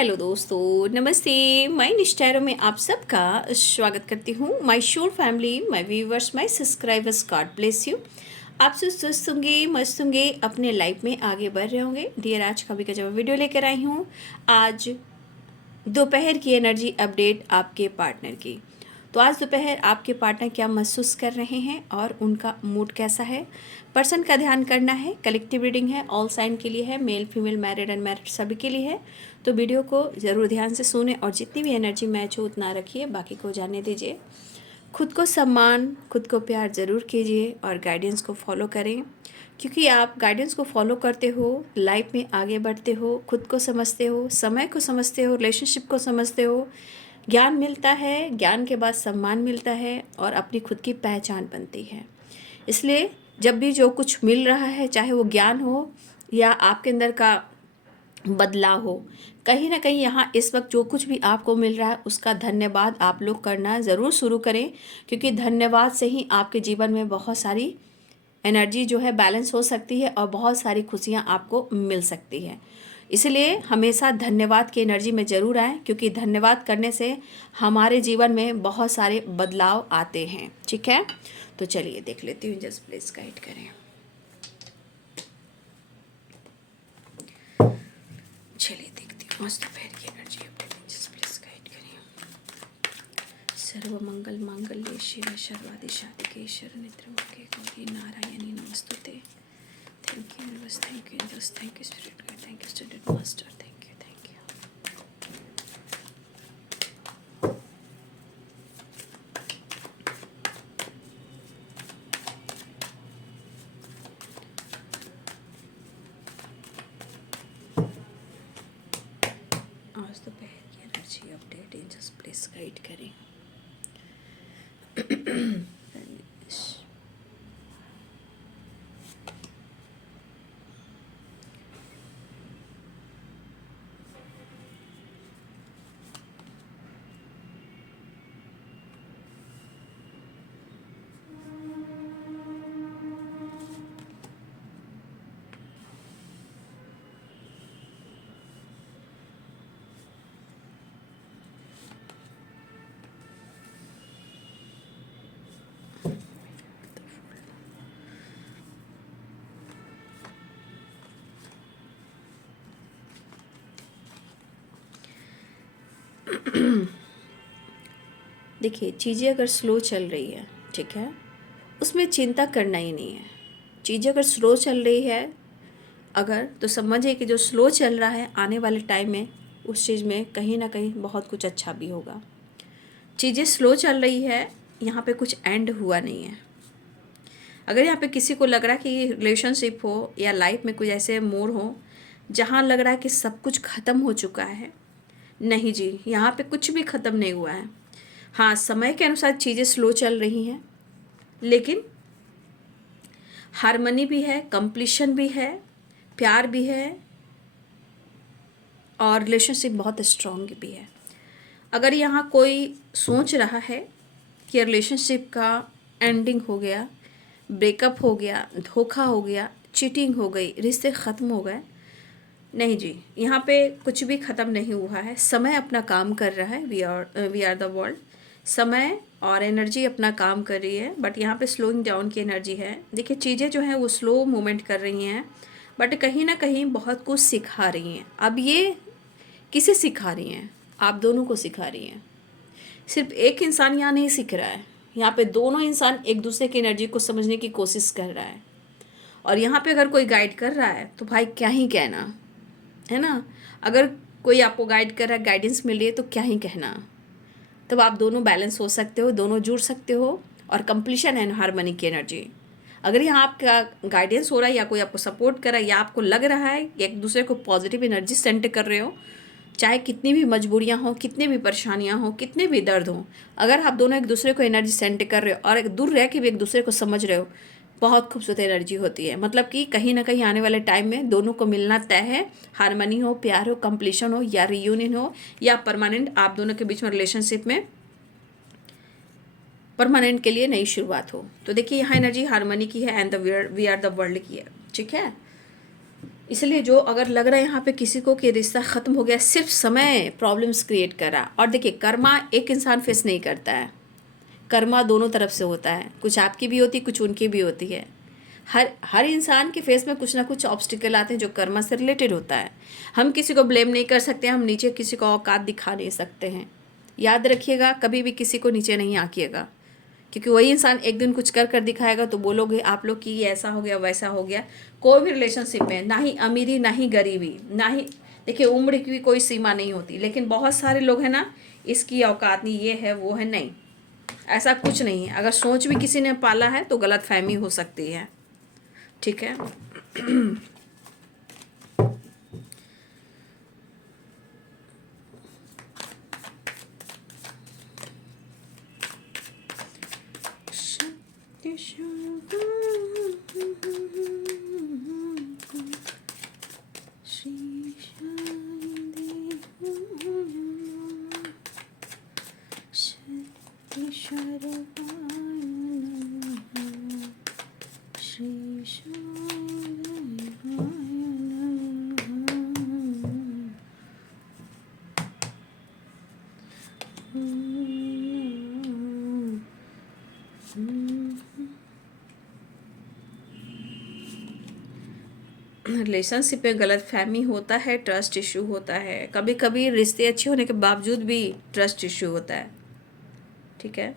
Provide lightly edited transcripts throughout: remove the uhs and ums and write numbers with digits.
Hello दोस्तों, नमस्ते। मैं निष्ठा में आप सबका स्वागत करती हूँ। My whole family, my viewers, my subscribers, God bless you. आप सब स्वस्थ होंगे, मस्त होंगे, अपने लाइफ में आगे बढ़ रहे होंगे। डियर, आज का भी का जब वीडियो लेकर आई हूँ, आज दोपहर की एनर्जी अपडेट आपके पार्टनर की। तो आज दोपहर आपके पार्टनर क्या महसूस कर रहे हैं और उनका मूड कैसा है, पर्सन का ध्यान करना है। कलेक्टिव रीडिंग है, ऑल साइन के लिए है, मेल फीमेल मैरिड अनमैरिड सभी के लिए है। तो वीडियो को ज़रूर ध्यान से सुने और जितनी भी एनर्जी मैच हो उतना रखिए, बाकी को जाने दीजिए। खुद को सम्मान, खुद को प्यार ज़रूर कीजिए और गाइडेंस को फॉलो करें, क्योंकि आप गाइडेंस को फॉलो करते हो, लाइफ में आगे बढ़ते हो, खुद को समझते हो, समय को समझते हो, रिलेशनशिप को समझते हो, ज्ञान मिलता है, ज्ञान के बाद सम्मान मिलता है और अपनी खुद की पहचान बनती है। इसलिए जब भी जो कुछ मिल रहा है, चाहे वो ज्ञान हो या आपके अंदर का बदलाव हो, कहीं ना कहीं यहाँ इस वक्त जो कुछ भी आपको मिल रहा है उसका धन्यवाद आप लोग करना ज़रूर शुरू करें, क्योंकि धन्यवाद से ही आपके जीवन में बहुत सारी एनर्जी जो है बैलेंस हो सकती है और बहुत सारी खुशियाँ आपको मिल सकती है। इसलिए हमेशा धन्यवाद की एनर्जी में ज़रूर आएँ, क्योंकि धन्यवाद करने से हमारे जीवन में बहुत सारे बदलाव आते हैं। ठीक है, तो चलिए देख लेती हूँ। जस्ट प्लीज़ गाइड करें। चलिए देखती हूँ आज दोपहर की energy update. Just please guide करें। सर्व मंगल मांगल्ये शिवे सर्वादि साधिके शरण्ये त्र्यंबके गौरी नारायणी नमस्तुते। Thank you universe, thank you universe, thank you spirit guide, thank you student master, thank you, thank you. आज दोपहर की energy update in just please guide करें। देखिए, चीज़ें अगर स्लो चल रही है, ठीक है, उसमें चिंता करना ही नहीं है। चीज़ें अगर स्लो चल रही है अगर, तो समझिए कि जो स्लो चल रहा है आने वाले टाइम में उस चीज़ में कहीं ना कहीं बहुत कुछ अच्छा भी होगा। चीज़ें स्लो चल रही है, यहाँ पे कुछ एंड हुआ नहीं है। अगर यहाँ पे किसी को लग रहा है कि रिलेशनशिप हो या लाइफ में कुछ ऐसे मोड़ हो जहाँ लग रहा है कि सब कुछ ख़त्म हो चुका है, नहीं जी, यहाँ पे कुछ भी ख़त्म नहीं हुआ है। हाँ, समय के अनुसार चीज़ें स्लो चल रही हैं, लेकिन हार्मनी भी है, कंप्लीशन भी है, प्यार भी है और रिलेशनशिप बहुत स्ट्रॉन्ग भी है। अगर यहाँ कोई सोच रहा है कि रिलेशनशिप का एंडिंग हो गया, ब्रेकअप हो गया, धोखा हो गया, चीटिंग हो गई, रिश्ते ख़त्म हो गए, नहीं जी, यहाँ पे कुछ भी ख़त्म नहीं हुआ है। समय अपना काम कर रहा है। We are the world. समय और एनर्जी अपना काम कर रही है, बट यहाँ पे स्लोइंग डाउन की एनर्जी है। देखिए, चीज़ें जो हैं वो स्लो मूवमेंट कर रही हैं, बट कहीं ना कहीं बहुत कुछ सिखा रही हैं। अब ये किसे सिखा रही हैं? आप दोनों को सिखा रही हैं। सिर्फ एक इंसान यहाँ नहीं सीख रहा है, यहाँ पे दोनों इंसान एक दूसरे की एनर्जी को समझने की कोशिश कर रहा है। और यहाँ पे अगर कोई गाइड कर रहा है तो भाई क्या ही कहना, है ना। अगर कोई आपको गाइड कर रहा है, गाइडेंस मिल रही है, तो क्या ही कहना। तब आप दोनों बैलेंस हो सकते हो, दोनों जुड़ सकते हो और कंप्लीशन एंड हार्मनी की एनर्जी। अगर यहाँ आपका गाइडेंस हो रहा है या कोई आपको सपोर्ट कर रहा है या आपको लग रहा है कि एक दूसरे को पॉजिटिव एनर्जी सेंड कर रहे हो, चाहे कितनी भी मजबूरियाँ हों, कितनी भी परेशानियाँ हों, कितने भी दर्द हों, अगर आप दोनों एक दूसरे को एनर्जी सेंड कर रहे हो और एक दूर रह के भी एक दूसरे को समझ रहे हो, बहुत खूबसूरत एनर्जी होती है। मतलब कि कहीं ना कहीं आने वाले टाइम में दोनों को मिलना तय है। हार्मनी हो, प्यार हो, कंप्लीशन हो या रियूनियन हो या परमानेंट आप दोनों के बीच में रिलेशनशिप में परमानेंट के लिए नई शुरुआत हो। तो देखिए, यहाँ एनर्जी हार्मनी की है and we are the world की है। ठीक है, इसलिए जो अगर लग रहा है यहाँ पे किसी को कि रिश्ता ख़त्म हो गया, सिर्फ समय प्रॉब्लम्स क्रिएट कर रहा। और देखिए कर्मा एक इंसान फेस नहीं करता है, कर्मा दोनों तरफ से होता है, कुछ आपकी भी होती है, कुछ उनकी भी होती है। हर इंसान के फेस में कुछ ना कुछ ऑब्स्टिकल आते हैं जो कर्मा से रिलेटेड होता है। हम किसी को ब्लेम नहीं कर सकते, हम नीचे किसी को औकात दिखा नहीं सकते हैं। याद रखिएगा, कभी भी किसी को नीचे नहीं आंकिएगा, क्योंकि वही इंसान एक दिन कुछ कर कर दिखाएगा तो बोलोगे आप लोग कि ऐसा हो गया वैसा हो गया। कोई भी रिलेशनशिप में ना ही अमीरी ना ही गरीबी ना ही, देखिए उम्र की भी कोई सीमा नहीं होती, लेकिन बहुत सारे लोग हैं ना, इसकी औकात नहीं, ये है वो है, नहीं, ऐसा कुछ नहीं है। अगर सोच भी किसी ने पाला है तो गलत फहमी हो सकती है, ठीक है। रिलेशनशिप में गलत फहमी होता है, ट्रस्ट इशू होता है, कभी कभी रिश्ते अच्छे होने के बावजूद भी ट्रस्ट इशू होता है, ठीक है।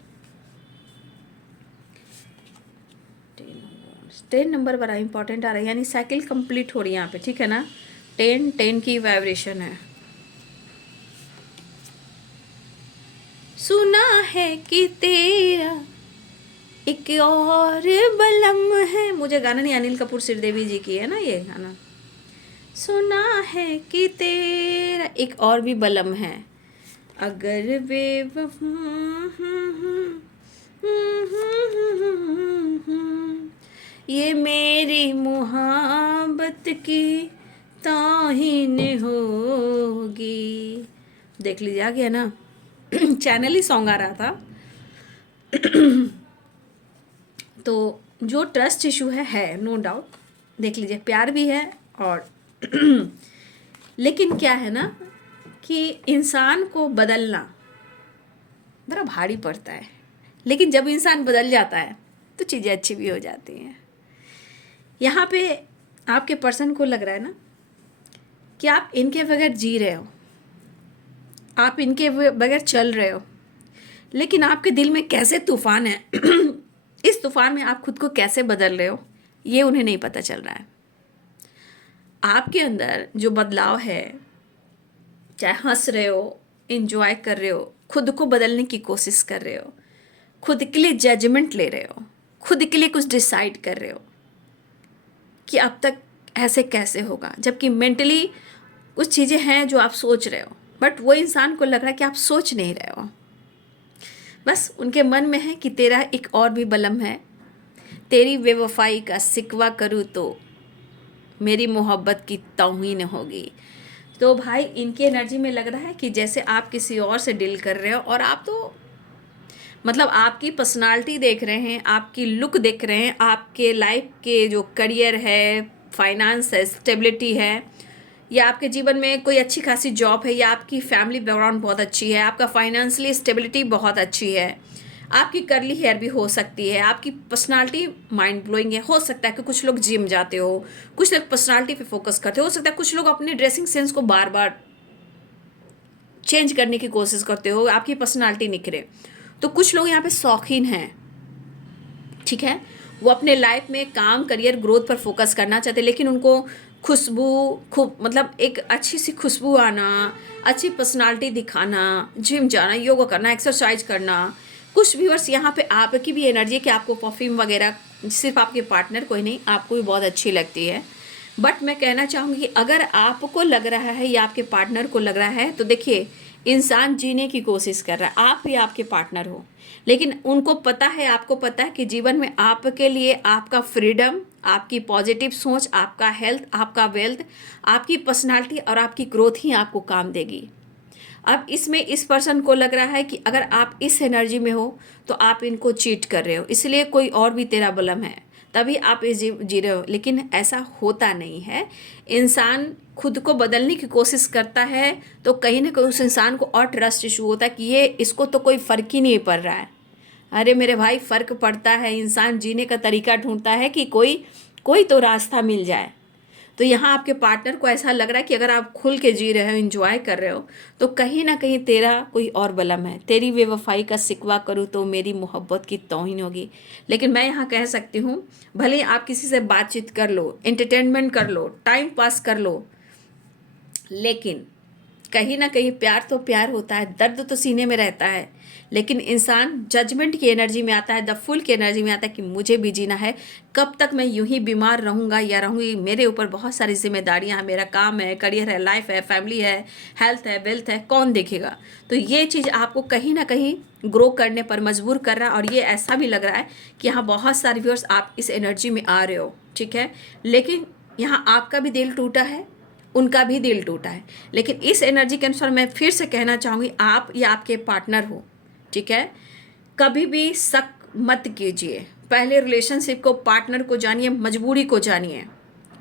10 नंबर बड़ा इंपॉर्टेंट आ रहा है, यानी साइकिल कंप्लीट हो रही है यहाँ पे, ठीक है ना। 10 की वाइब्रेशन है। सुना है कि तेरा एक और बलम है, मुझे गाना नहीं, अनिल कपूर श्रीदेवी जी की है ना ये गाना। सुना है कि तेरा एक और भी बलम है, अगर ये मेरी मुहाबत की ताहीन होगी। देख लीजिए, आ गया ना। चैनल ही सॉन्ग आ रहा था। तो जो ट्रस्ट इशू है नो डाउट, देख लीजिए प्यार भी है और लेकिन क्या है ना कि इंसान को बदलना बड़ा भारी पड़ता है, लेकिन जब इंसान बदल जाता है तो चीज़ें अच्छी भी हो जाती हैं। यहाँ पे आपके पर्सन को लग रहा है ना कि आप इनके बगैर जी रहे हो, आप इनके बगैर चल रहे हो, लेकिन आपके दिल में कैसे तूफान है इस तूफान में आप खुद को कैसे बदल रहे हो ये उन्हें नहीं पता चल रहा है। आपके अंदर जो बदलाव है, चाहे हंस रहे हो, एंजॉय कर रहे हो, खुद को बदलने की कोशिश कर रहे हो, खुद के लिए जजमेंट ले रहे हो, खुद के लिए कुछ डिसाइड कर रहे हो कि अब तक ऐसे कैसे होगा, जबकि मेंटली कुछ चीज़ें हैं जो आप सोच रहे हो, बट वो इंसान को लग रहा है कि आप सोच नहीं रहे हो। बस उनके मन में है कि तेरा एक और भी बलम है, तेरी बेवफाई का सिकवा करूँ तो मेरी मोहब्बत की तौहीन होगी। तो भाई इनकी एनर्जी में लग रहा है कि जैसे आप किसी और से डील कर रहे हो, और आप तो मतलब आपकी पर्सनालिटी देख रहे हैं, आपकी लुक देख रहे हैं, आपके लाइफ के जो करियर है, फाइनेंस है, स्टेबिलिटी है, या आपके जीवन में कोई अच्छी खासी जॉब है, या आपकी फैमिली बैकग्राउंड बहुत अच्छी है, आपका फाइनेंशियली स्टेबिलिटी बहुत अच्छी है, आपकी कर्ली हेयर भी हो सकती है, आपकी पर्सनालिटी माइंड ब्लोइंग है। हो सकता है कि कुछ लोग जिम जाते हो, कुछ लोग पर्सनालिटी पे फोकस करते हो सकता है कुछ लोग अपने ड्रेसिंग सेंस को बार बार चेंज करने की कोशिश करते हो, आपकी पर्सनालिटी निखरे। तो कुछ लोग यहाँ पे शौकीन हैं, ठीक है, वो अपने लाइफ में काम करियर ग्रोथ पर फोकस करना चाहते हैं, लेकिन उनको खुशबू खूब मतलब एक अच्छी सी खुशबू आना, अच्छी पर्सनालिटी दिखाना, जिम जाना, योगा करना, एक्सरसाइज करना। कुछ व्यूअर्स यहाँ पे आपकी भी एनर्जी है कि आपको परफ्यूम वगैरह सिर्फ आपके पार्टनर को ही नहीं, आपको भी बहुत अच्छी लगती है। बट मैं कहना चाहूँगी कि अगर आपको लग रहा है या आपके पार्टनर को लग रहा है तो देखिए इंसान जीने की कोशिश कर रहा है, आप भी आपके पार्टनर हो, लेकिन उनको पता है, आपको पता है कि जीवन में आपके लिए आपका फ्रीडम, आपकी पॉजिटिव सोच, आपका हेल्थ, आपका वेल्थ, आपकी पर्सनालिटी और आपकी ग्रोथ ही आपको काम देगी। अब इसमें इस पर्सन को लग रहा है कि अगर आप इस एनर्जी में हो तो आप इनको चीट कर रहे हो, इसलिए कोई और भी तेरा बलम है। तभी आप ये जी रहे हो, लेकिन ऐसा होता नहीं है। इंसान खुद को बदलने की कोशिश करता है तो कहीं ना कहीं उस इंसान को और ट्रस्ट इशू होता है कि ये इसको तो कोई फ़र्क ही नहीं पड़ रहा है। अरे मेरे भाई, फ़र्क पड़ता है। इंसान जीने का तरीका ढूंढता है कि कोई कोई तो रास्ता मिल जाए। तो यहाँ आपके पार्टनर को ऐसा लग रहा है कि अगर आप खुल के जी रहे हो, इंजॉय कर रहे हो, तो कहीं ना कहीं तेरा कोई और बलम है। तेरी बेवफाई का सिकवा करूँ तो मेरी मोहब्बत की तौहीन होगी। लेकिन मैं यहाँ कह सकती हूँ, भले आप किसी से बातचीत कर लो, एंटरटेनमेंट कर लो, टाइम पास कर लो, लेकिन कहीं ना कहीं प्यार तो प्यार होता है, दर्द तो सीने में रहता है। लेकिन इंसान जजमेंट की एनर्जी में आता है, द फुल की एनर्जी में आता है कि मुझे भी जीना है। कब तक मैं यूं ही बीमार रहूंगा या रहूंगी? मेरे ऊपर बहुत सारी जिम्मेदारियां हैं, मेरा काम है, करियर है, लाइफ है, फैमिली है, हेल्थ है, वेल्थ है, कौन देखेगा? तो ये चीज़ आपको कहीं ना कहीं ग्रो करने पर मजबूर कर रहा है। और ये ऐसा भी लग रहा है कि यहाँ बहुत सारे व्यूअर्स आप इस एनर्जी में आ रहे हो, ठीक है, लेकिन यहाँ आपका भी दिल टूटा है, उनका भी दिल टूटा है। लेकिन इस एनर्जी के अनुसार मैं फिर से कहना चाहूँगी, आप या आपके पार्टनर हो, ठीक है, कभी भी शक मत कीजिए। पहले रिलेशनशिप को, पार्टनर को जानिए, मजबूरी को जानिए,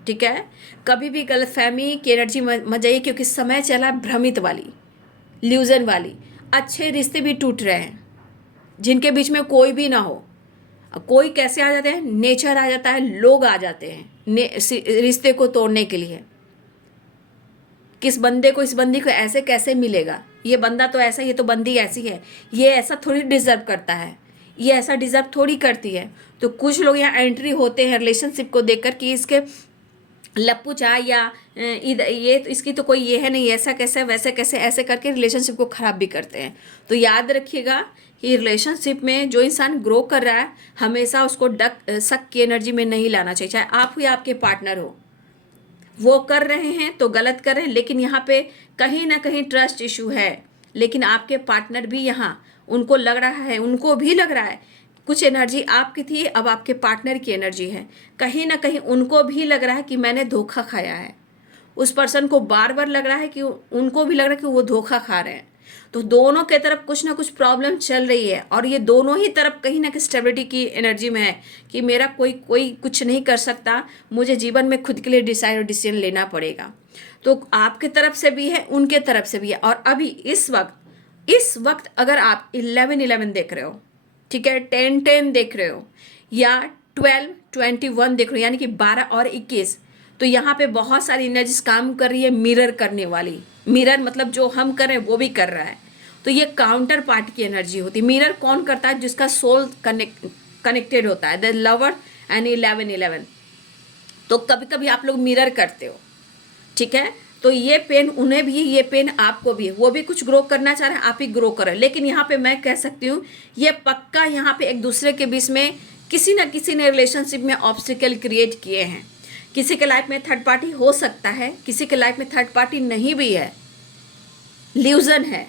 ठीक है। कभी भी गलतफहमी की एनर्जी मत जाइए, क्योंकि समय चला भ्रमित वाली, ल्यूजन वाली। अच्छे रिश्ते भी टूट रहे हैं जिनके बीच में कोई भी ना हो। कोई कैसे आ जाते हैं? नेचर आ जाता है, लोग आ जाते हैं रिश्ते को तोड़ने के लिए। किस बंदे को इस बंदी को ऐसे कैसे मिलेगा? ये बंदा तो ऐसा, ये तो बंदी ऐसी है, ये ऐसा थोड़ी डिजर्व करता है, ये ऐसा डिजर्व थोड़ी करती है। तो कुछ लोग यहाँ एंट्री होते हैं रिलेशनशिप को देखकर कि इसके लप्पू चाह या ये तो इसकी तो कोई ये है नहीं, ऐसा कैसे वैसे कैसे, ऐसे करके रिलेशनशिप को ख़राब भी करते हैं। तो याद रखिएगा कि रिलेशनशिप में जो इंसान ग्रो कर रहा है, हमेशा उसको शक की एनर्जी में नहीं लाना चाहिए। चाहे आप हो या आपके पार्टनर हो, वो कर रहे हैं तो गलत कर रहे हैं, लेकिन यहाँ पे कहीं ना कहीं ट्रस्ट इशू है। लेकिन आपके पार्टनर भी यहाँ, उनको लग रहा है, उनको भी लग रहा है कुछ एनर्जी आपकी थी, अब आपके पार्टनर की एनर्जी है। कहीं ना कहीं उनको भी लग रहा है कि मैंने धोखा खाया है। उस पर्सन को बार बार लग रहा है कि उनको भी लग रहा है कि वो धोखा खा रहे हैं। तो दोनों के तरफ कुछ ना कुछ प्रॉब्लम चल रही है, और ये दोनों ही तरफ कहीं ना कहीं स्टेबिलिटी की एनर्जी में है कि मेरा कोई कोई कुछ नहीं कर सकता, मुझे जीवन में खुद के लिए डिसाइड और डिसीजन लेना पड़ेगा। तो आपके तरफ से भी है, उनके तरफ से भी है। और अभी इस वक्त अगर आप 11-11 देख रहे हो, ठीक है, 10-10 देख रहे हो, या 12-21 देख रहे हो, यानी कि 12 और 21, तो यहाँ पे बहुत सारी एनर्जीज काम कर रही है, मिरर करने वाली। मिरर मतलब जो हम कर रहे हैं वो भी कर रहा है। तो ये काउंटर पार्ट की एनर्जी होती है। मिरर कौन करता है? जिसका सोल कनेक्टेड होता है, द लवर एंड 11-11। तो कभी कभी आप लोग मिरर करते हो, ठीक है। तो ये पेन उन्हें भी, ये पेन आपको भी है। वो भी कुछ ग्रो करना चाह रहे हैं, आप ही ग्रो करें। लेकिन यहाँ पे मैं कह सकती हूँ, ये पक्का यहाँ पे एक दूसरे के बीच में किसी ना किसी ने रिलेशनशिप में ऑब्स्टिकल क्रिएट किए हैं। किसी के लाइफ में थर्ड पार्टी हो सकता है, किसी के लाइफ में थर्ड पार्टी नहीं भी है, ल्यूजन है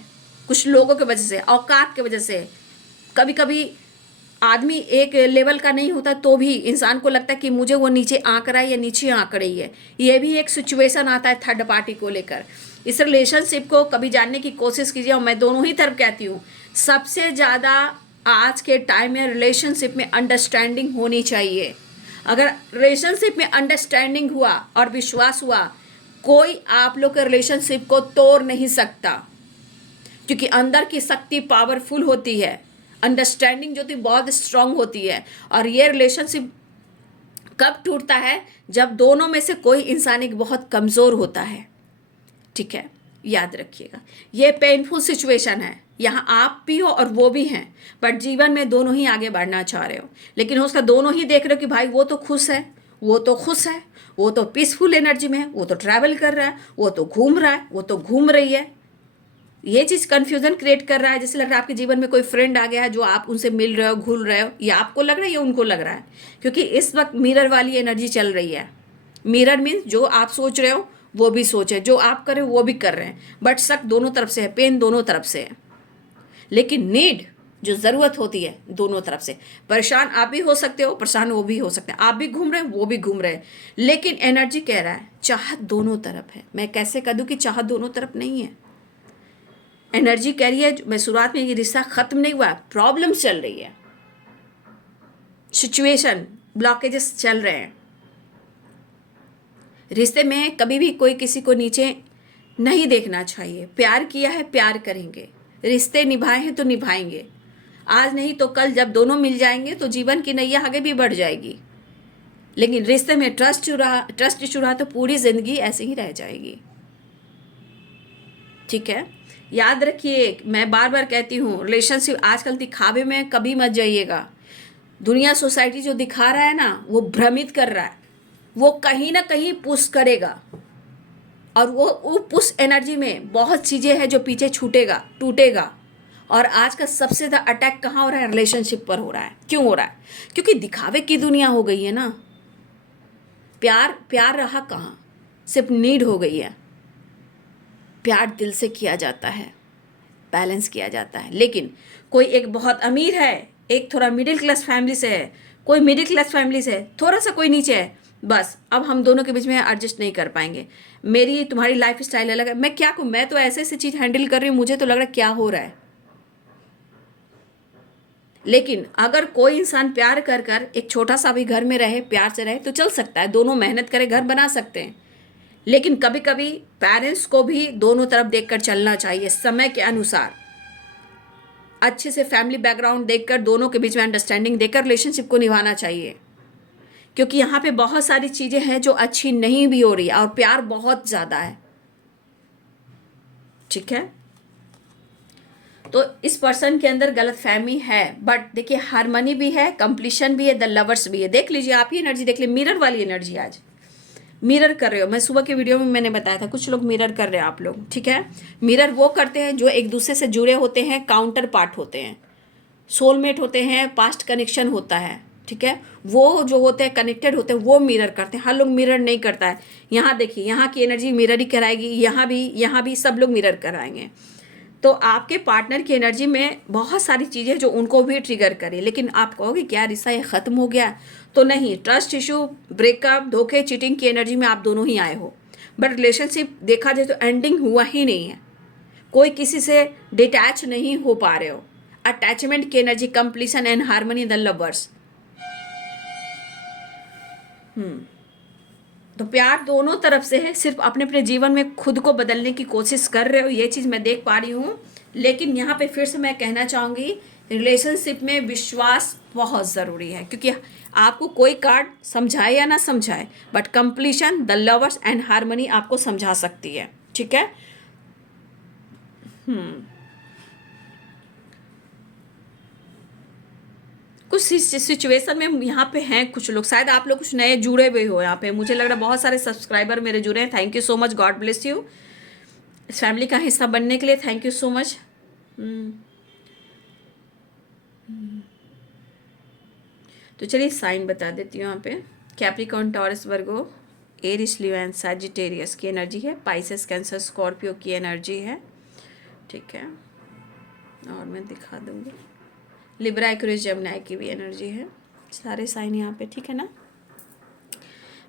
कुछ लोगों की वजह से, औकात की वजह से। कभी कभी आदमी एक लेवल का नहीं होता तो भी इंसान को लगता है कि मुझे वो नीचे आंक रहा है या नीचे आंक रही है। ये भी एक सिचुएशन आता है थर्ड पार्टी को लेकर। इस रिलेशनशिप को कभी जानने की कोशिश कीजिए। और मैं दोनों ही तरफ कहती हूँ, सबसे ज़्यादा आज के टाइम में रिलेशनशिप में अंडरस्टैंडिंग होनी चाहिए। अगर रिलेशनशिप में अंडरस्टैंडिंग हुआ और विश्वास हुआ, कोई आप लोग के रिलेशनशिप को तोड़ नहीं सकता, क्योंकि अंदर की शक्ति पावरफुल होती है, अंडरस्टैंडिंग जो थी बहुत स्ट्रांग होती है। और ये रिलेशनशिप कब टूटता है? जब दोनों में से कोई इंसान एक बहुत कमज़ोर होता है, ठीक है, याद रखिएगा। ये पेनफुल सिचुएशन है, यहाँ आप भी हो और वो भी हैं, बट जीवन में दोनों ही आगे बढ़ना चाह रहे हो। लेकिन उसका दोनों ही देख रहे हो कि भाई वो तो खुश है, वो तो खुश है, वो तो पीसफुल एनर्जी में है, वो तो ट्रैवल कर रहा है, वो तो घूम रहा है, वो तो घूम रही है। ये चीज़ कन्फ्यूजन क्रिएट कर रहा है। जैसे लग रहा है आपके जीवन में कोई फ्रेंड आ गया है जो आप उनसे मिल रहे हो, घुल रहे हो, ये आपको लग रहा है या उनको लग रहा है? क्योंकि इस वक्त मिरर वाली एनर्जी चल रही है। मिरर मीन्स जो आप सोच रहे हो वो भी सोचे, जो आप कर रहे हो वो भी कर रहे हैं, बट शक दोनों तरफ से है, पेन दोनों तरफ से है। लेकिन नीड जो ज़रूरत होती है दोनों तरफ से। परेशान आप भी हो सकते हो, परेशान वो भी हो सकते हैं, आप भी घूम रहे हैं, वो भी घूम रहे हैं। लेकिन एनर्जी कह रहा है चाहत दोनों तरफ है। मैं कैसे कह दूँ कि चाहत दोनों तरफ नहीं है? एनर्जी कह रही है, मैं शुरुआत में, ये रिश्ता खत्म नहीं हुआ, प्रॉब्लम चल रही है, सिचुएशन ब्लॉकेजेस चल रहे हैं। रिश्ते में कभी भी कोई किसी को नीचे नहीं देखना चाहिए। प्यार किया है, प्यार करेंगे, रिश्ते निभाए हैं तो निभाएंगे। आज नहीं तो कल जब दोनों मिल जाएंगे तो जीवन की नैया आगे भी बढ़ जाएगी। लेकिन रिश्ते में ट्रस्ट इशू रहा तो पूरी जिंदगी ऐसे ही रह जाएगी। ठीक है, याद रखिए, मैं बार बार कहती हूँ, रिलेशनशिप आजकल दिखावे में कभी मत जाइएगा। दुनिया सोसाइटी जो दिखा रहा है ना, वो भ्रमित कर रहा है, वो कहीं ना कहीं पुश करेगा, और वो पुश एनर्जी में बहुत चीज़ें हैं जो पीछे छूटेगा, टूटेगा। और आज का सबसे ज़्यादा अटैक कहाँ हो रहा है? रिलेशनशिप पर हो रहा है। क्यों हो रहा है? क्योंकि दिखावे की दुनिया हो गई है ना। प्यार रहा कहाँ, सिर्फ नीड हो गई है। प्यार दिल से किया जाता है, बैलेंस किया जाता है। लेकिन कोई एक बहुत अमीर है, एक थोड़ा मिडिल क्लास फैमिली से है, कोई मिडिल क्लास फैमिली से है, थोड़ा सा कोई नीचे है, बस अब हम दोनों के बीच में एडजस्ट नहीं कर पाएंगे। मेरी तुम्हारी लाइफ स्टाइल अलग है, मैं क्या कहूँ, मैं तो ऐसे ऐसी चीज़ हैंडल कर रही हूँ, मुझे तो लग रहा है क्या हो रहा है। लेकिन अगर कोई इंसान प्यार कर कर एक छोटा सा भी घर में रहे, प्यार से रहे, तो चल सकता है, दोनों मेहनत करे, घर बना सकते हैं। लेकिन कभी कभी पेरेंट्स को भी दोनों तरफ देखकर चलना चाहिए, समय के अनुसार। अच्छे से फैमिली बैकग्राउंड देखकर, दोनों के बीच में अंडरस्टैंडिंग देकर रिलेशनशिप को निभाना चाहिए। क्योंकि यहाँ पे बहुत सारी चीज़ें हैं जो अच्छी नहीं भी हो रही है, और प्यार बहुत ज़्यादा है। ठीक है, तो इस पर्सन के अंदर गलत फहमी है, बट देखिए हारमनी भी है, कंप्लीशन भी है, द लवर्स भी है। देख लीजिए, आप ही एनर्जी देख लीजिए, मिरर वाली एनर्जी। आज मिरर कर रहे हो, मैं सुबह के वीडियो में मैंने बताया था, कुछ लोग मिरर कर रहे हैं आप लोग। ठीक है, मिरर वो करते हैं जो एक दूसरे से जुड़े होते हैं, काउंटर पार्ट होते हैं, सोलमेट होते हैं, पास्ट कनेक्शन होता है। ठीक है, वो जो होते हैं कनेक्टेड होते हैं, वो मिरर करते हैं। हर लोग मिरर नहीं करता है। यहाँ देखिए, यहाँ की एनर्जी मिरर ही कराएगी, यहाँ भी सब लोग मिरर कराएंगे। तो आपके पार्टनर की एनर्जी में बहुत सारी चीज़ें जो उनको भी ट्रिगर करे। लेकिन आप कहोगे क्या रिश्ता ये ख़त्म हो गया? तो नहीं, ट्रस्ट इशू, ब्रेकअप, धोखे, चीटिंग की एनर्जी में आप दोनों ही आए हो। बट रिलेशनशिप देखा जाए तो एंडिंग हुआ ही नहीं है, कोई किसी से डिटैच नहीं हो पा रहे हो। अटैचमेंट की energy, completion and harmony, the lovers. तो प्यार दोनों तरफ से है, सिर्फ अपने अपने जीवन में खुद को बदलने की कोशिश कर रहे हो, ये चीज़ मैं देख पा रही हूँ। लेकिन यहाँ पे फिर से मैं कहना चाहूँगी, रिलेशनशिप में विश्वास बहुत ज़रूरी है। क्योंकि आपको कोई कार्ड समझाए या ना समझाए, but completion, the lovers and harmony आपको समझा सकती है। ठीक है, कुछ सिचुएशन में यहाँ पे हैं कुछ लोग, शायद आप लोग कुछ नए जुड़े हुए हो यहाँ पे। मुझे लग रहा है बहुत सारे सब्सक्राइबर मेरे जुड़े हैं। Thank you so much, God bless you. इस फैमिली का हिस्सा बनने के लिए थैंक यू सो मच। तो चलिए साइन बता देती हूँ यहाँ पे। Capricorn, Taurus, Virgo, Aries, Leo and Sagittarius की एनर्जी है। पाइसेस, कैंसर, स्कॉर्पियो की एनर्जी है। ठीक है, और मैं दिखा दूँगी लिब्रा, एक्वेरियस, जेमिनी की भी एनर्जी है। सारे साइन यहाँ पे, ठीक है ना।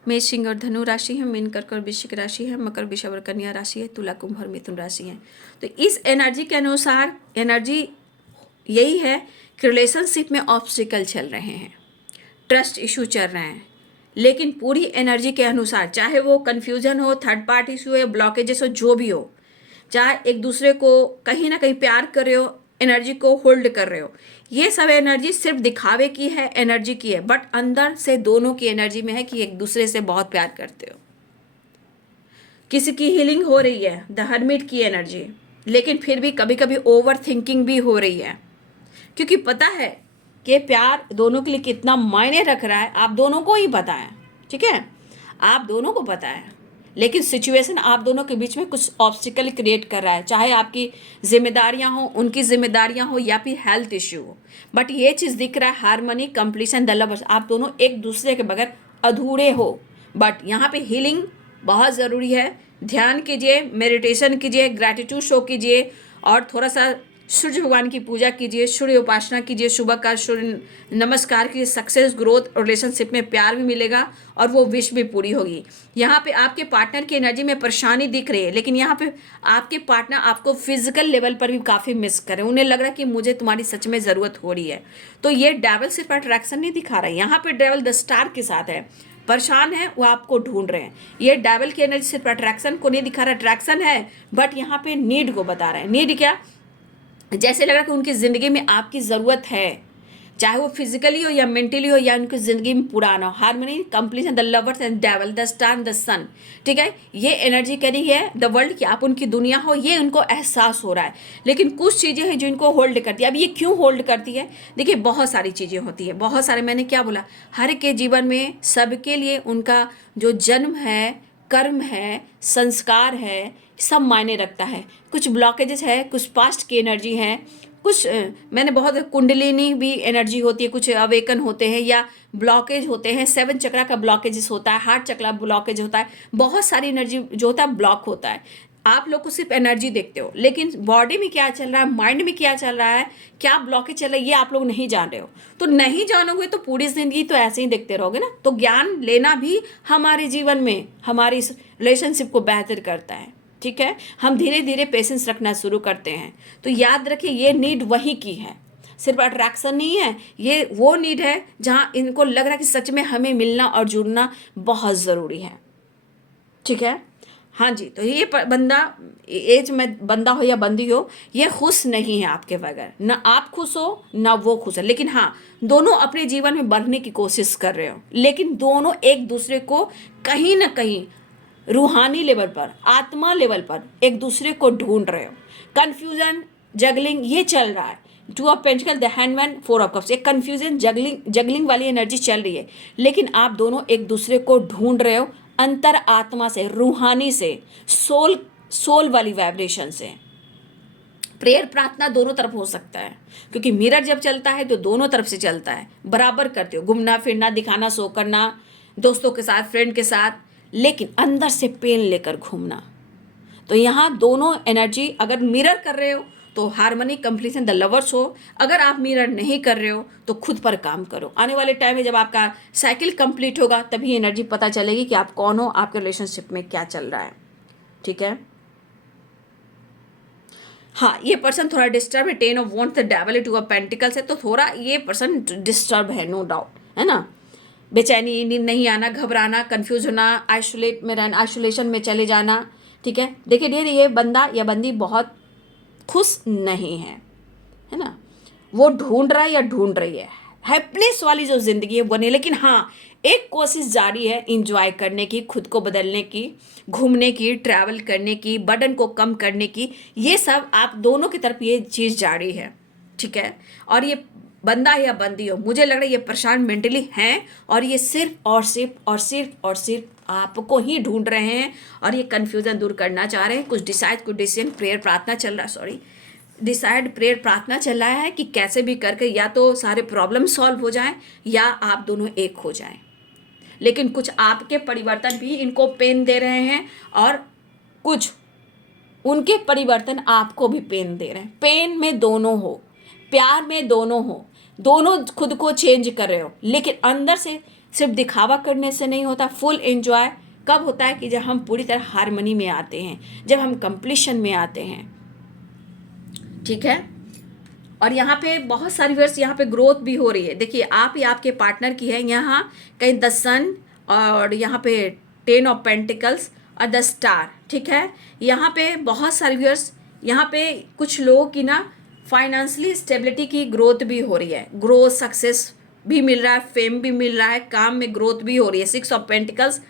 मेष, सिंह और धनु राशि है। मीन, कर्क और वृश्चिक राशि है। मकर, वृषभ और कन्या राशि है। तुला, कुंभ और मिथुन राशि है। तो इस एनर्जी के अनुसार एनर्जी यही है कि रिलेशनशिप में ऑब्स्टिकल चल रहे हैं, ट्रस्ट इशू चल रहे हैं। लेकिन पूरी एनर्जी के अनुसार, चाहे वो कन्फ्यूजन हो, थर्ड पार्टी इशू हो, ब्लॉकेजेस हो, जो भी हो, चाहे एक दूसरे को कहीं ना कहीं प्यार कर रहे हो, एनर्जी को होल्ड कर रहे हो, ये सब एनर्जी सिर्फ दिखावे की है, एनर्जी की है, बट अंदर से दोनों की एनर्जी में है कि एक दूसरे से बहुत प्यार करते हो। किसी की हीलिंग हो रही है, द हर्मिट की एनर्जी। लेकिन फिर भी कभी कभी ओवर थिंकिंग भी हो रही है, क्योंकि पता है कि प्यार दोनों के लिए कितना मायने रख रहा है, आप दोनों को ही पता है। ठीक है, आप दोनों को पता है। लेकिन सिचुएशन आप दोनों के बीच में कुछ ऑब्स्टिकल क्रिएट कर रहा है, चाहे आपकी जिम्मेदारियां हो, उनकी जिम्मेदारियां हो, या फिर हेल्थ इश्यू हो। बट ये चीज़ दिख रहा है, हार्मनी, कंप्लीशन, द लवर्स, आप दोनों एक दूसरे के बगैर अधूरे हो। बट यहाँ पे हीलिंग बहुत ज़रूरी है। ध्यान कीजिए, मेडिटेशन कीजिए, ग्रैटिट्यूड शो कीजिए, और थोड़ा सा सूर्य भगवान की पूजा कीजिए, सूर्य उपासना कीजिए, सुबह का सूर्य नमस्कार कीजिए। सक्सेस, ग्रोथ, रिलेशनशिप में प्यार भी मिलेगा और वो विश भी पूरी होगी। यहाँ पे आपके पार्टनर की एनर्जी में परेशानी दिख रही है, लेकिन यहाँ पे आपके पार्टनर आपको फिजिकल लेवल पर भी काफ़ी मिस कर रहे हैं। उन्हें लग रहा है कि मुझे तुम्हारी सच में ज़रूरत हो रही है। तो ये डेविल सिर्फ अट्रैक्शन नहीं दिखा रहा है, यहाँ पे डेविल द स्टार के साथ है, परेशान है, वो आपको ढूंढ रहे हैं। ये डेविल की एनर्जी सिर्फ अट्रैक्शन को नहीं दिखा रहा, अट्रैक्शन है बट यहाँ पे नीड को बता रहा है। नीड क्या? जैसे लग रहा है कि उनकी ज़िंदगी में आपकी ज़रूरत है, चाहे वो फिजिकली हो या मेंटली हो या उनकी ज़िंदगी में पुराना हो। Harmony, completion, the lovers and devil, the star, the sun. ठीक है, ये एनर्जी कह रही है द वर्ल्ड कि आप उनकी दुनिया हो, ये उनको एहसास हो रहा है। लेकिन कुछ चीज़ें हैं जो इनको होल्ड करती है। अब ये क्यों होल्ड करती है? देखिए, बहुत सारी चीज़ें होती है, बहुत सारे, मैंने क्या बोला, हर के जीवन में सबके लिए उनका जो जन्म है, कर्म है, संस्कार है, सब मायने रखता है। कुछ ब्लॉकेजेस है, कुछ पास्ट की एनर्जी है, कुछ मैंने बहुत कुंडलिनी भी एनर्जी होती है, कुछ अवेकन होते हैं या ब्लॉकेज होते हैं। 7 चक्रा का ब्लॉकेजेस होता है, हार्ट चक्रा ब्लॉकेज होता है, बहुत सारी एनर्जी जो होता है ब्लॉक होता है। आप लोग को सिर्फ एनर्जी देखते हो, लेकिन बॉडी में क्या चल रहा है, माइंड में क्या चल रहा है, क्या ब्लॉकेज चल रहा है, ये आप लोग नहीं जान रहे हो। तो नहीं जानोगे तो पूरी जिंदगी तो ऐसे ही देखते रहोगे ना। तो ज्ञान लेना भी हमारे जीवन में हमारी रिलेशनशिप को बेहतर करता है। ठीक है, हम धीरे धीरे पेशेंस रखना शुरू करते हैं। तो याद रखिए, ये नीड वही की है, सिर्फ अट्रैक्शन नहीं है, ये वो नीड है जहाँ इनको लग रहा है कि सच में हमें मिलना और जुड़ना बहुत ज़रूरी है। ठीक है, हाँ जी। तो ये बंदा, एज में बंदा हो या बंदी हो, ये खुश नहीं है आपके बगैर। ना आप खुश हो ना वो खुश है, लेकिन हाँ, दोनों अपने जीवन में बढ़ने की कोशिश कर रहे हो, लेकिन दोनों एक दूसरे को कहीं ना कहीं रूहानी लेवल पर, आत्मा लेवल पर एक दूसरे को ढूंढ रहे हो। कन्फ्यूजन, जगलिंग ये चल रहा है। 2 of pentacle, the handman, 4 of cups, एक कन्फ्यूजन, जगलिंग वाली एनर्जी चल रही है, लेकिन आप दोनों एक दूसरे को ढूंढ रहे हो अंतर आत्मा से, रूहानी से, सोल वाली वाइब्रेशन से। प्रेयर, प्रार्थना दोनों तरफ हो सकता है, क्योंकि मिरर जब चलता है तो दोनों तरफ से चलता है, बराबर करते हो, घूमना फिरना, दिखाना, शो करना, दोस्तों के साथ, फ्रेंड के साथ, लेकिन अंदर से पेन लेकर घूमना। तो यहाँ दोनों एनर्जी, अगर मिरर कर रहे हो तो हार्मनी, कंप्लीशन, द लवर्स हो। अगर आप मिरर नहीं कर रहे हो तो खुद पर काम करो। आने वाले टाइम में जब आपका साइकिल कंप्लीट होगा तभी एनर्जी पता चलेगी कि आप कौन हो, आपके रिलेशनशिप में क्या चल रहा है। ठीक है, हाँ, ये पर्सन थोड़ा डिस्टर्ब है। 10 of wands, the devil, 2 of pentacles है, तो थोड़ा ये पर्सन डिस्टर्ब है, नो डाउट, है ना। बेचैनी, नींद नहीं आना, घबराना, कंफ्यूज होना, आइसोलेट में रहना, आइसोलेशन में चले जाना। ठीक है, देखिए डियर, ये बंदा या बंदी बहुत खुश नहीं है ना। वो ढूंढ रहा है या ढूंढ रही है हैप्पीनेस वाली जो जिंदगी है वो नहीं, लेकिन हाँ, एक कोशिश जारी है इंजॉय करने की, खुद को बदलने की, घूमने की, ट्रैवल करने की, बर्डन को कम करने की। ये सब आप दोनों की तरफ ये चीज़ जारी है। ठीक है, और ये बंदा या बंदी हो, मुझे लग रहा है ये परेशान मेंटली हैं और ये सिर्फ और सिर्फ और सिर्फ और सिर्फ आपको ही ढूंढ रहे हैं और ये कन्फ्यूज़न दूर करना चाह रहे हैं। कुछ डिसाइड, कुछ डिसीजन, प्रेयर, प्रार्थना चल रहा है, डिसाइड, प्रेयर, प्रार्थना चल रहा है कि कैसे भी करके या तो सारे प्रॉब्लम सॉल्व हो जाएं या आप दोनों एक हो जाएं। लेकिन कुछ आपके परिवर्तन भी इनको पेन दे रहे हैं और कुछ उनके परिवर्तन आपको भी पेन दे रहे हैं। पेन में दोनों हो, प्यार में दोनों हो, दोनों खुद को चेंज कर रहे हो, लेकिन अंदर से सिर्फ दिखावा करने से नहीं होता। फुल एंजॉय कब होता है कि जब हम पूरी तरह हार्मनी में आते हैं, जब हम कंप्लीशन में आते हैं। ठीक है, और यहाँ पे बहुत सारी वर्ष, यहाँ पे ग्रोथ भी हो रही है। देखिए, आप ही आपके पार्टनर की है, यहाँ कहीं द सन और यहाँ पे 10 ऑफ पेंटिकल्स और द स्टार। ठीक है, यहाँ पे बहुत सारी वर्ष, यहाँ पे कुछ लोगों की ना फाइनेंशियली स्टेबिलिटी की ग्रोथ भी हो रही है, ग्रोथ, सक्सेस भी मिल रहा है, फेम भी मिल रहा है, काम में ग्रोथ भी हो रही है। 6 ऑफ पेंटिकल्स,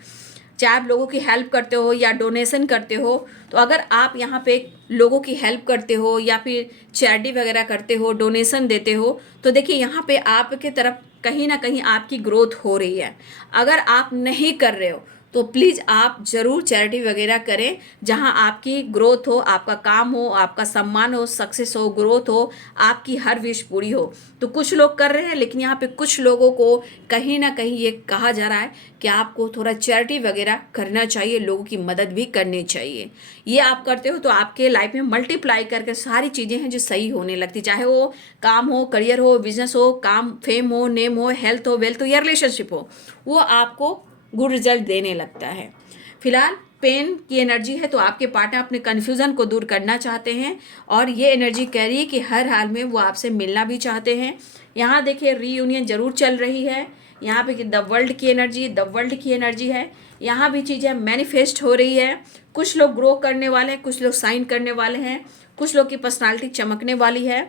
चाहे आप लोगों की हेल्प करते हो या डोनेशन करते हो, तो अगर आप यहाँ पे लोगों की हेल्प करते हो या फिर चैरिटी वगैरह करते हो, डोनेशन देते हो, तो देखिए यहाँ पे आपके तरफ कहीं ना कहीं आपकी ग्रोथ हो रही है। अगर आप नहीं कर रहे हो तो प्लीज़ आप ज़रूर चैरिटी वगैरह करें, जहां आपकी ग्रोथ हो, आपका काम हो, आपका सम्मान हो, सक्सेस हो, ग्रोथ हो, आपकी हर विश पूरी हो। तो कुछ लोग कर रहे हैं, लेकिन यहाँ पे कुछ लोगों को कहीं ना कहीं ये कहा जा रहा है कि आपको थोड़ा चैरिटी वगैरह करना चाहिए, लोगों की मदद भी करनी चाहिए। ये आप करते हो तो आपके लाइफ में मल्टीप्लाई करके सारी चीज़ें हैं जो सही होने लगती, चाहे वो काम हो, करियर हो, बिजनेस हो, काम, फेम हो, नेम हो, हेल्थ हो, वेल्थ हो या रिलेशनशिप हो, वो आपको गुड रिजल्ट देने लगता है। फिलहाल पेन की एनर्जी है, तो आपके पार्टनर अपने कन्फ्यूज़न को दूर करना चाहते हैं और ये एनर्जी कह रही है कि हर हाल में वो आपसे मिलना भी चाहते हैं। यहाँ देखिए रीयूनियन जरूर चल रही है। यहाँ पे द वर्ल्ड की एनर्जी, द वर्ल्ड की एनर्जी है। यहाँ भी चीज़ें मैनिफेस्ट हो रही है। कुछ लोग ग्रो करने वाले हैं, कुछ लोग साइन करने वाले हैं, कुछ लोग की पर्सनालिटी चमकने वाली है।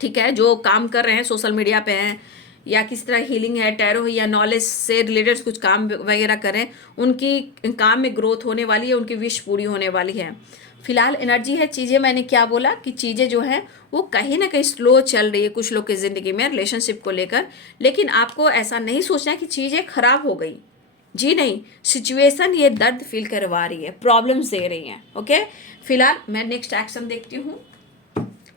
ठीक है, जो काम कर रहे हैं, सोशल मीडिया पे हैं या किसी तरह हीलिंग है, टैरो है या नॉलेज से रिलेटेड कुछ काम वगैरह करें, उनकी काम में ग्रोथ होने वाली है, उनकी विश पूरी होने वाली है। फिलहाल एनर्जी है। चीज़ें मैंने क्या बोला कि चीज़ें जो हैं वो कहीं ना कहीं स्लो चल रही है कुछ लोग की ज़िंदगी में रिलेशनशिप को लेकर, लेकिन आपको ऐसा नहीं सोचना कि चीज़ें खराब हो गई। जी नहीं, सिचुएशन ये दर्द फील करवा रही है, प्रॉब्लम्स दे रही हैं। ओके, फिलहाल मैं नेक्स्ट एक्शन देखती हूँ।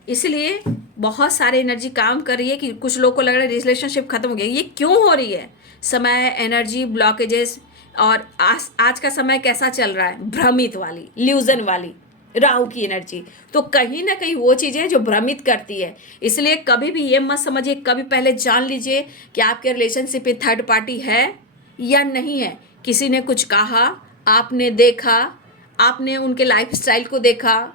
इसलिए बहुत सारे एनर्जी काम कर रही है कि कुछ लोगों को लग रहा है रिलेशनशिप खत्म हो गया। ये क्यों हो रही है? समय, एनर्जी ब्लॉकेजेस। और आज का समय कैसा चल रहा है? भ्रमित वाली, ल्यूजन वाली, राहु की एनर्जी। तो कहीं ना कहीं वो चीज़ें हैं जो भ्रमित करती है। इसलिए कभी भी ये मत समझिए, कभी पहले जान लीजिए कि आपके रिलेशनशिप में थर्ड पार्टी है या नहीं है। किसी ने कुछ कहा, आपने देखा, आपने उनके लाइफ स्टाइल को देखा,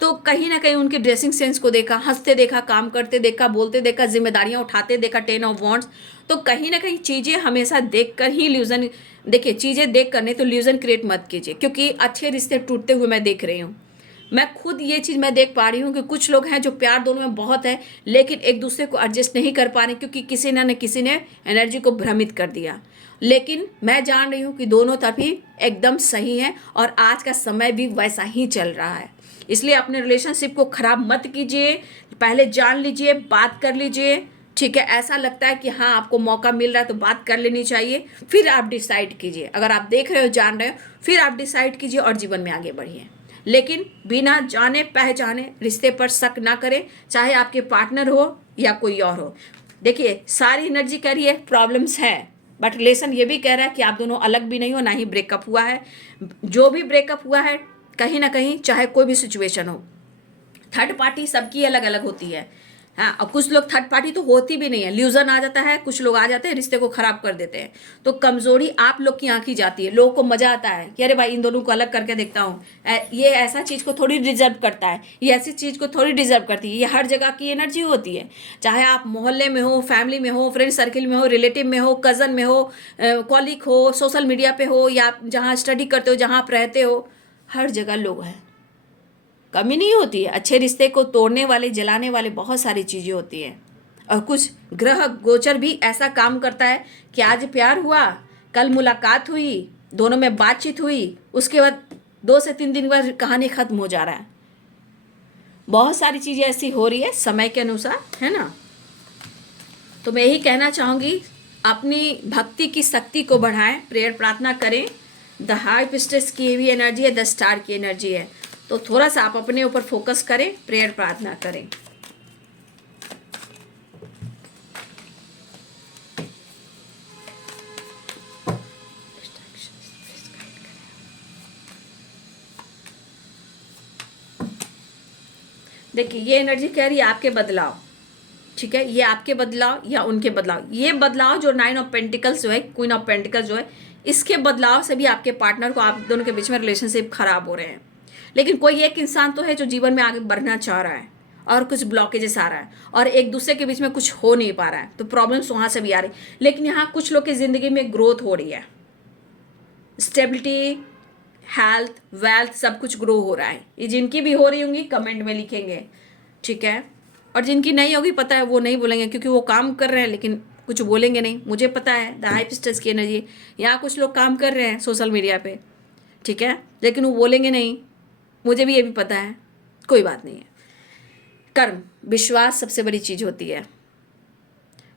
तो कहीं ना कहीं उनके ड्रेसिंग सेंस को देखा, हंसते देखा, काम करते देखा, बोलते देखा, जिम्मेदारियां उठाते देखा, 10 ऑफ वॉन्ट्स। तो कहीं ना कहीं चीज़ें हमेशा देखकर ही ल्यूजन, देखिए चीज़ें देख कर नहीं तो ल्यूजन क्रिएट मत कीजिए, क्योंकि अच्छे रिश्ते टूटते हुए मैं देख रही हूँ। मैं खुद ये चीज़ मैं देख पा रही हूँ कि कुछ लोग हैं जो प्यार दोनों में बहुत है, लेकिन एक दूसरे को एडजस्ट नहीं कर पा रहे, क्योंकि किसी न किसी ने एनर्जी को भ्रमित कर दिया। लेकिन मैं जान रही हूँ कि दोनों तरफ ही एकदम सही है और आज का समय भी वैसा ही चल रहा है। इसलिए अपने रिलेशनशिप को खराब मत कीजिए, पहले जान लीजिए, बात कर लीजिए। ठीक है, ऐसा लगता है कि हाँ आपको मौका मिल रहा है तो बात कर लेनी चाहिए, फिर आप डिसाइड कीजिए। अगर आप देख रहे हो, जान रहे हो, फिर आप डिसाइड कीजिए और जीवन में आगे बढ़िए। लेकिन बिना जाने पहचाने रिश्ते पर शक ना करें, चाहे आपके पार्टनर हो या कोई और हो। देखिए सारी एनर्जी कह रही है प्रॉब्लम्स है, बट रिलेशन ये भी कह रहा है कि आप दोनों अलग भी नहीं हो, ना ही ब्रेकअप हुआ है। जो भी ब्रेकअप हुआ है, कहीं ना कहीं चाहे कोई भी सिचुएशन हो, थर्ड पार्टी सबकी अलग अलग होती है। हाँ, और कुछ लोग थर्ड पार्टी तो होती भी नहीं है, ल्यूजन आ जाता है, कुछ लोग आ जाते हैं रिश्ते को खराब कर देते हैं। तो कमजोरी आप लोग की आंखी जाती है, लोगों को मजा आता है कि अरे भाई इन दोनों को अलग करके देखता हूँ, ये ऐसा चीज को थोड़ी डिजर्व करता है, ये ऐसी चीज को थोड़ी डिजर्व करती है। ये हर जगह की एनर्जी होती है, चाहे आप मोहल्ले में हो, फैमिली में हो, फ्रेंड सर्किल में हो, रिलेटिव में हो, कजन में हो, कॉलीग हो, सोशल मीडिया पे हो, या जहाँ स्टडी करते हो, जहाँ आप रहते हो, हर जगह लोग हैं। कमी नहीं होती है। अच्छे रिश्ते को तोड़ने वाले, जलाने वाले बहुत सारी चीज़ें होती हैं। और कुछ ग्रह गोचर भी ऐसा काम करता है कि आज प्यार हुआ, कल मुलाकात हुई, दोनों में बातचीत हुई, उसके बाद 2 से 3 दिन बाद कहानी खत्म हो जा रहा है। बहुत सारी चीज़ें ऐसी हो रही है समय के अनुसार, है ना। तो मैं यही कहना चाहूँगी, अपनी भक्ति की शक्ति को बढ़ाएं, प्रेयर प्रार्थना करें। द हाई पिस्टस की भी एनर्जी है, द स्टार की एनर्जी है। तो थोड़ा सा आप अपने ऊपर फोकस करें, प्रेयर प्रार्थना करें। देखिए ये एनर्जी कह रही है आपके बदलाव। ठीक है, ये आपके बदलाव या उनके बदलाव, ये बदलाव जो 9 ऑफ पेंटिकल्स जो है, क्वीन ऑफ पेंटिकल्स जो है, इसके बदलाव से भी आपके पार्टनर को, आप दोनों के बीच में रिलेशनशिप खराब हो रहे हैं। लेकिन कोई एक इंसान तो है जो जीवन में आगे बढ़ना चाह रहा है और कुछ ब्लॉकेजेस आ रहा है और एक दूसरे के बीच में कुछ हो नहीं पा रहा है, तो प्रॉब्लम्स वहां से भी आ रही। लेकिन यहाँ कुछ लोग की जिंदगी में ग्रोथ हो रही है, स्टेबिलिटी, हेल्थ, वेल्थ, सब कुछ ग्रो हो रहा है। ये जिनकी भी हो रही होंगी कमेंट में लिखेंगे। ठीक है, और जिनकी नहीं होगी पता है वो नहीं बोलेंगे, क्योंकि वो काम कर रहे हैं लेकिन कुछ बोलेंगे नहीं। मुझे पता है द हाई पिस्टस की एनर्जी, यहाँ कुछ लोग काम कर रहे हैं सोशल मीडिया पे, ठीक है, लेकिन वो बोलेंगे नहीं। मुझे भी ये भी पता है, कोई बात नहीं है। कर्म, विश्वास सबसे बड़ी चीज़ होती है।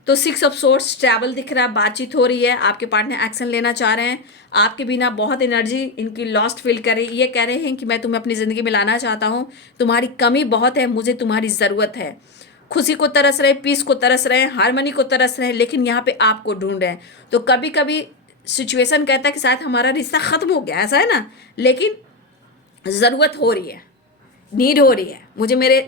तो 6 ऑफ सोर्स ट्रैवल दिख रहा है, बातचीत हो रही है, आपके पार्टनर एक्शन लेना चाह रहे हैं, आपके बिना बहुत एनर्जी इनकी लॉस्ट फील कर रही है। ये कह रहे हैं कि मैं तुम्हें अपनी ज़िंदगी में लाना चाहता हूँ, तुम्हारी कमी बहुत है, मुझे तुम्हारी ज़रूरत है। खुशी को तरस रहे, पीस को तरस रहे, हारमोनी को तरस रहे, लेकिन यहाँ पे आपको ढूंढ रहे हैं। तो कभी कभी सिचुएशन कहता है कि शायद हमारा रिश्ता ख़त्म हो गया, ऐसा है ना, लेकिन ज़रूरत हो रही है, नीड हो रही है, मुझे मेरे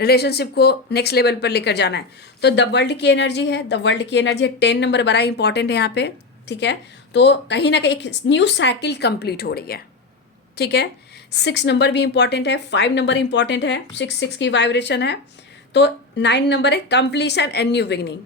रिलेशनशिप को नेक्स्ट लेवल पर लेकर जाना है। तो द वर्ल्ड की एनर्जी है, द वर्ल्ड की एनर्जी है। 10 नंबर बड़ा इंपॉर्टेंट है यहाँ पे, ठीक है। तो कहीं ना कहीं एक न्यू साइकिल कंप्लीट हो रही है, ठीक है। 6 नंबर भी इंपॉर्टेंट है, 5 नंबर इंपॉर्टेंट है, 6 की वाइब्रेशन है। तो 9 नंबर है कंप्लीशन एंड न्यू बिगनिंग,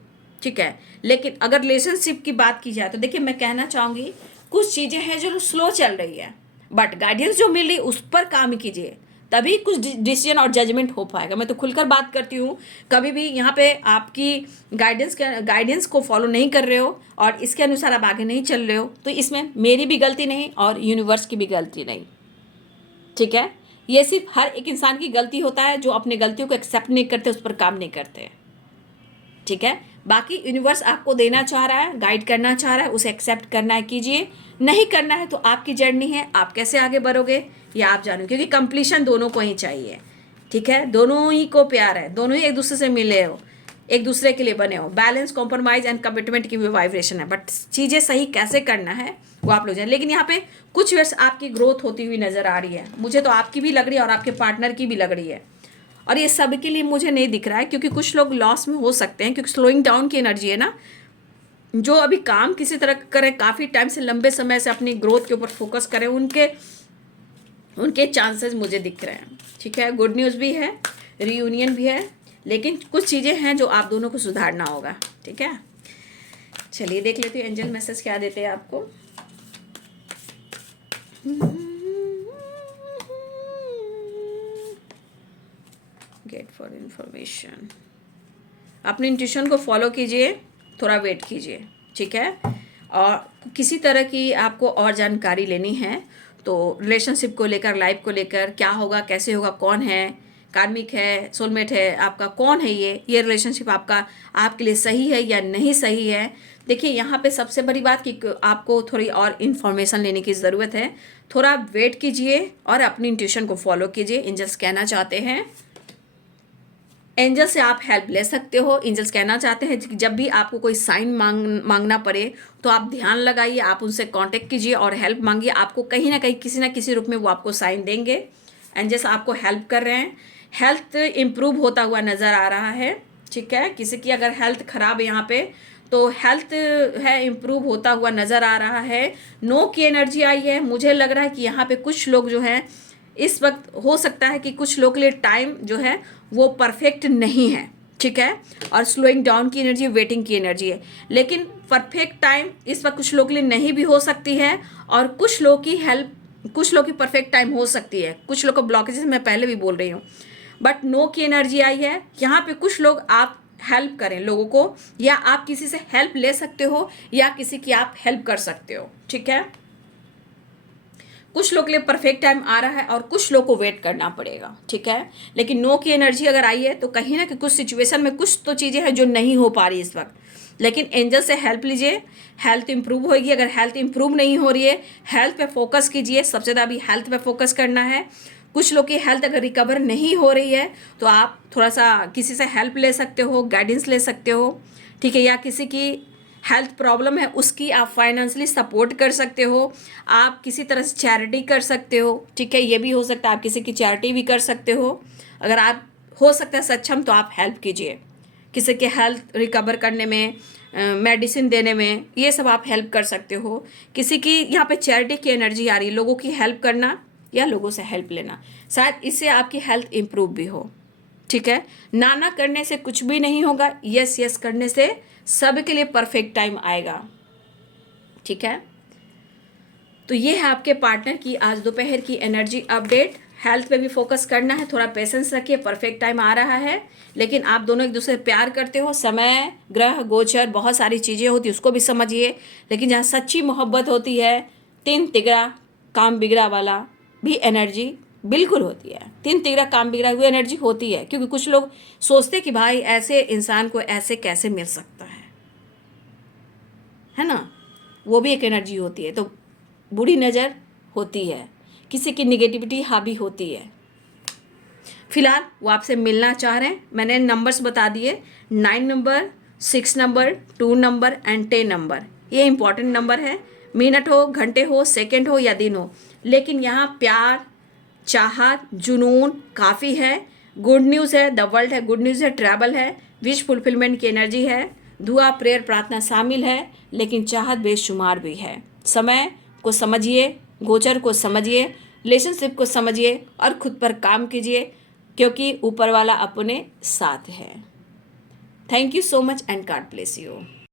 ठीक है। लेकिन अगर रिलेशनशिप की बात की जाए तो देखिए, मैं कहना चाहूँगी कुछ चीज़ें हैं जो स्लो चल रही है, बट गाइडेंस जो मिल रही है उस पर काम कीजिए, तभी कुछ डिसीजन और जजमेंट हो पाएगा। मैं तो खुलकर बात करती हूँ, कभी भी यहाँ पे आपकी गाइडेंस को फॉलो नहीं कर रहे हो और इसके अनुसार आप आगे नहीं चल रहे हो, तो इसमें मेरी भी गलती नहीं और यूनिवर्स की भी गलती नहीं, ठीक है। ये सिर्फ हर एक इंसान की गलती होता है जो अपनी गलतियों को एक्सेप्ट नहीं करते, उस पर काम नहीं करते, ठीक है। बाकी यूनिवर्स आपको देना चाह रहा है, गाइड करना चाह रहा है, उसे एक्सेप्ट करना है कीजिए, नहीं करना है तो आपकी जर्नी है, आप कैसे आगे बढ़ोगे ये आप जानो, क्योंकि कंप्लीशन दोनों को ही चाहिए, ठीक है। दोनों ही को प्यार है, दोनों ही एक दूसरे से मिले हो, एक दूसरे के लिए बने हो। बैलेंस, कॉम्प्रोमाइज़ एंड कमिटमेंट की भी वाइब्रेशन है, बट चीज़ें सही कैसे करना है वो आप लोग जाने। लेकिन यहाँ पे कुछ वर्ष आपकी ग्रोथ होती हुई नज़र आ रही है, मुझे तो आपकी भी लग रही है और आपके पार्टनर की भी लग रही है, और ये सब के लिए मुझे नहीं दिख रहा है, क्योंकि कुछ लोग लॉस में हो सकते हैं, क्योंकि स्लोइंग डाउन की एनर्जी है ना। जो अभी काम किसी तरह करें, काफ़ी टाइम से लंबे समय से अपनी ग्रोथ के ऊपर फोकस करें, उनके चांसेस मुझे दिख रहे हैं, ठीक है। गुड न्यूज़ भी है, रीयूनियन भी है, लेकिन कुछ चीज़ें हैं जो आप दोनों को सुधारना होगा, ठीक है। चलिए देख लेते हैं एंजल मैसेज क्या देते हैं आपको। गेट फॉर इंफॉर्मेशन, अपने इंट्यूशन को फॉलो कीजिए, थोड़ा वेट कीजिए, ठीक है। और किसी तरह की आपको और जानकारी लेनी है तो रिलेशनशिप को लेकर, लाइफ को लेकर, क्या होगा, कैसे होगा, कौन है, कार्मिक है, सोलमेट है, आपका कौन है, ये रिलेशनशिप आपका आपके लिए सही है या नहीं सही है। देखिए यहाँ पे सबसे बड़ी बात कि आपको थोड़ी और इन्फॉर्मेशन लेने की ज़रूरत है, थोड़ा वेट कीजिए और अपनी इंट्यूशन को फॉलो कीजिए। एंजल्स कहना चाहते हैं, एंजल से आप हेल्प ले सकते हो। एंजल्स कहना चाहते हैं कि जब भी आपको कोई साइन मांगना पड़े तो आप ध्यान लगाइए, आप उनसे कांटेक्ट कीजिए और हेल्प मांगिए, आपको कहीं ना कहीं किसी ना किसी रूप में वो आपको साइन देंगे। एंजल्स आपको हेल्प कर रहे हैं, हेल्थ इम्प्रूव होता हुआ नज़र आ रहा है, ठीक है। किसी की अगर हेल्थ ख़राब है यहाँ पे, तो हेल्थ है इम्प्रूव होता हुआ नज़र आ रहा है। नो की एनर्जी आई है, मुझे लग रहा है कि यहाँ पे कुछ लोग जो हैं इस वक्त, हो सकता है कि कुछ लोग के लिए टाइम जो है वो परफेक्ट नहीं है, ठीक है। और स्लोइंग डाउन की एनर्जी, वेटिंग की एनर्जी है, लेकिन परफेक्ट टाइम इस वक्त कुछ लोग के लिए नहीं भी हो सकती है, और कुछ लोग की हेल्प, कुछ लोग की परफेक्ट टाइम हो सकती है, कुछ लोग को ब्लॉकेजेस मैं पहले भी बोल रही हूँ। बट नो की एनर्जी आई है यहाँ पे, कुछ लोग आप हेल्प करें लोगों को, या आप किसी से हेल्प ले सकते हो, या किसी की आप हेल्प कर सकते हो, ठीक है। कुछ लोग के लिए परफेक्ट टाइम आ रहा है और कुछ लोग को वेट करना पड़ेगा, ठीक है। लेकिन नो की एनर्जी अगर आई है तो कहीं ना कहीं कुछ सिचुएशन में कुछ तो चीज़ें हैं जो नहीं हो पा रही इस वक्त, लेकिन एंजल से हेल्प लीजिए, हेल्थ इंप्रूव होगी। अगर हेल्थ इंप्रूव नहीं हो रही है, हेल्थ पे फोकस कीजिए, सबसे ज़्यादा अभी हेल्थ पे फोकस करना है। कुछ लोग की हेल्थ अगर रिकवर नहीं हो रही है तो आप थोड़ा सा किसी से हेल्प ले सकते हो, गाइडेंस ले सकते हो, ठीक है। या किसी की हेल्थ प्रॉब्लम है उसकी आप फाइनेंशियली सपोर्ट कर सकते हो, आप किसी तरह से चैरिटी कर सकते हो, ठीक है। ये भी हो सकता है आप किसी की चैरिटी भी कर सकते हो। अगर आप हो सकता है सक्षम तो आप हेल्प कीजिए, किसी के हेल्थ रिकवर करने में, मेडिसिन देने में, ये सब आप हेल्प कर सकते हो। किसी की यहाँ पे चैरिटी की एनर्जी आ रही है, लोगों की हेल्प करना या लोगों से हेल्प लेना, शायद इससे आपकी हेल्थ इम्प्रूव भी हो, ठीक है। ना करने से कुछ भी नहीं होगा, यस यस करने से सब के लिए परफेक्ट टाइम आएगा, ठीक है। तो ये है आपके पार्टनर की आज दोपहर की एनर्जी अपडेट। हेल्थ पे भी फोकस करना है, थोड़ा पेशेंस रखिए, परफेक्ट टाइम आ रहा है। लेकिन आप दोनों एक दूसरे से प्यार करते हो, समय, ग्रह, गोचर, बहुत सारी चीज़ें होती है, उसको भी समझिए। लेकिन जहाँ सच्ची मोहब्बत होती है, 3 तिगड़ा काम बिगड़ा वाला भी एनर्जी बिल्कुल होती है, 3 तिगड़ा काम बिगड़ा हुई एनर्जी होती है। क्योंकि कुछ लोग सोचते कि भाई ऐसे इंसान को ऐसे कैसे मिल सकता है, है ना, वो भी एक एनर्जी होती है। तो बुरी नज़र होती है, किसी की निगेटिविटी हावी होती है। फिलहाल वो आपसे मिलना चाह रहे हैं। मैंने नंबर्स बता दिए, 9 number, 6 number, 2 number and 10 number. ये इंपॉर्टेंट नंबर है। मिनट हो, घंटे हो, सेकंड हो या दिन हो, लेकिन यहाँ प्यार, चाहत, जुनून काफ़ी है। गुड न्यूज़ है, द वर्ल्ड है, गुड न्यूज़ है, ट्रैवल है, विश फुलफिलमेंट की एनर्जी है, दुआ, प्रेयर, प्रार्थना शामिल है, लेकिन चाहत बेशुमार भी है। समय को समझिए, गोचर को समझिए, रिलेशनशिप को समझिए और खुद पर काम कीजिए, क्योंकि ऊपर वाला अपने साथ है। Thank you so much and God bless you.